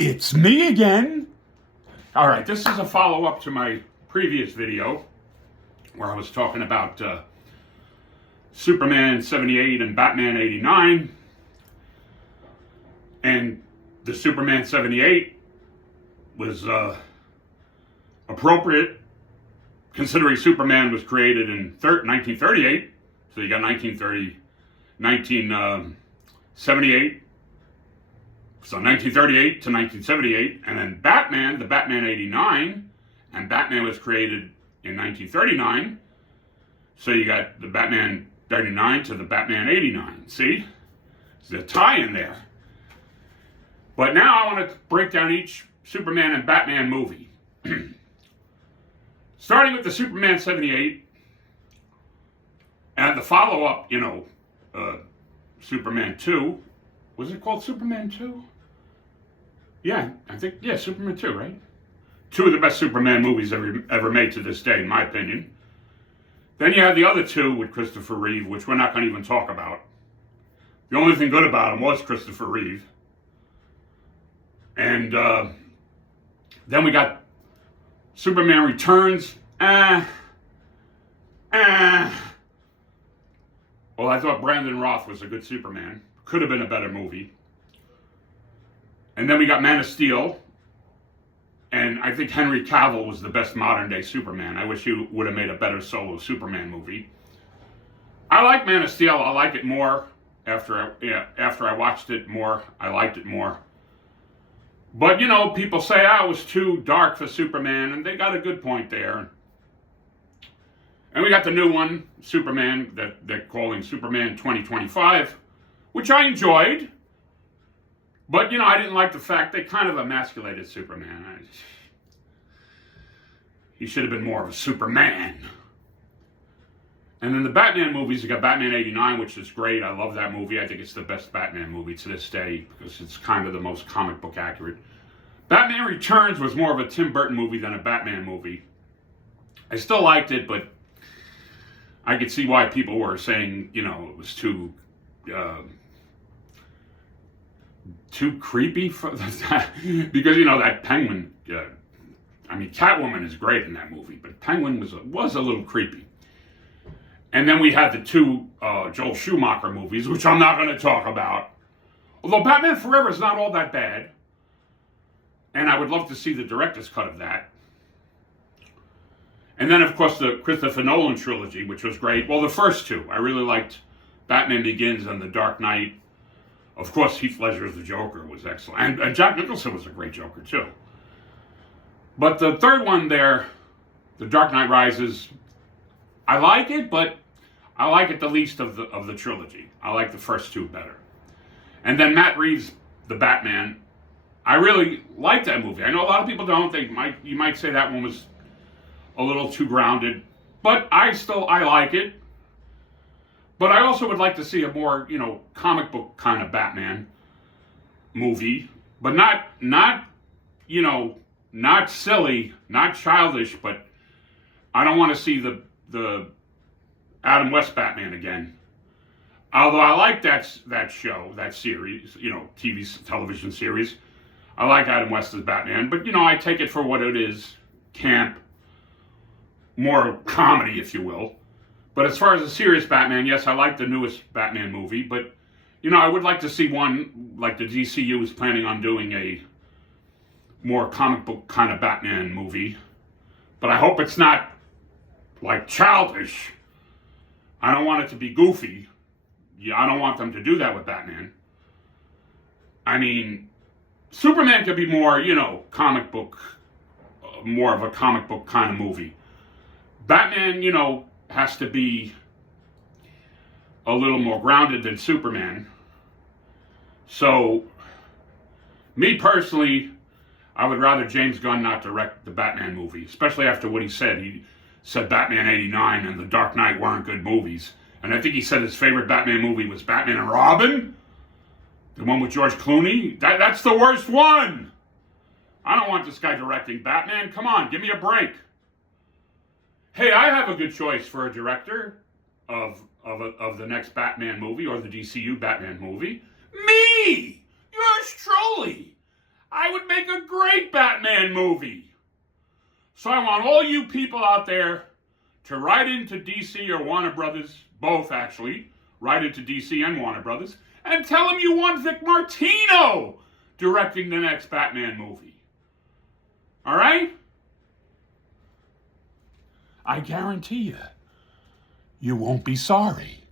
It's me again. All right, this is a follow-up to my previous video where I was talking about Superman 78 and Batman 89. And the Superman 78 was appropriate considering Superman was created in 1938. So you got 1978. So 1938 to 1978, and then Batman, the Batman 89, and Batman was created in 1939. So you got the Batman 39 to the Batman 89. See? There's a tie in there. But now I want to break down each Superman and Batman movie. Starting with the Superman 78, and the follow-up, Superman 2. Was it called Superman 2? Yeah, Superman 2, right? Two of the best Superman movies ever made to this day, in my opinion. Then you had the other two with Christopher Reeve, which we're not going to even talk about. The only thing good about him was Christopher Reeve. And then we got Superman Returns. Well, I thought Brandon Roth was a good Superman. Could have been a better movie. And then we got Man of Steel. And I think Henry Cavill was the best modern day Superman. I wish he would have made a better solo Superman movie. I like Man of Steel. I like it more after I watched it more. I liked it more. But, people say, it was too dark for Superman. And they got a good point there. And we got the new one, Superman, that they're calling Superman 2025. Which I enjoyed, but I didn't like the fact they kind of emasculated Superman. He should have been more of a Superman. And then the Batman movies, you got Batman 89, which is great. I love that movie. I think it's the best Batman movie to this day because it's kind of the most comic book accurate. Batman Returns was more of a Tim Burton movie than a Batman movie. I still liked it, but I could see why people were saying, it was too creepy for that because that Penguin. Catwoman is great in that movie, but Penguin was a little creepy. And then we had the two Joel Schumacher movies, which I'm not going to talk about. Although Batman Forever is not all that bad, and I would love to see the director's cut of that. And then, of course, the Christopher Nolan trilogy, which was great. Well, the first two, I really liked Batman Begins and The Dark Knight. Of course, Heath Ledger as the Joker was excellent. And Jack Nicholson was a great Joker, too. But the third one there, The Dark Knight Rises, I like it, but I like it the least of the trilogy. I like the first two better. And then Matt Reeves' The Batman, I really like that movie. I know a lot of people don't. You might say that one was a little too grounded, but I like it. But I also would like to see a more, comic book kind of Batman movie, but not silly, not childish, but I don't want to see the Adam West Batman again. Although I like that show, that series, television series. I like Adam West as Batman, but I take it for what it is, camp, more comedy, if you will. But as far as the serious Batman, yes, I like the newest Batman movie, but, I would like to see one, like the DCU is planning on doing a more comic book kind of Batman movie. But I hope it's not, childish. I don't want it to be goofy. I don't want them to do that with Batman. Superman could be more, comic book, more of a comic book kind of movie. Batman, has to be a little more grounded than Superman. So, me personally, I would rather James Gunn not direct the Batman movie, especially after what he said. He said Batman 89 and The Dark Knight weren't good movies. And I think he said his favorite Batman movie was Batman and Robin, the one with George Clooney. That's the worst one! I don't want this guy directing Batman. Come on, give me a break. Hey, I have a good choice for a director of the next Batman movie or the DCU Batman movie. Me! Yours truly! I would make a great Batman movie. So I want all you people out there to write into DC or Warner Brothers, both actually, write into DC and Warner Brothers, and tell them you want Vic Martino directing the next Batman movie. All right? I guarantee you won't be sorry.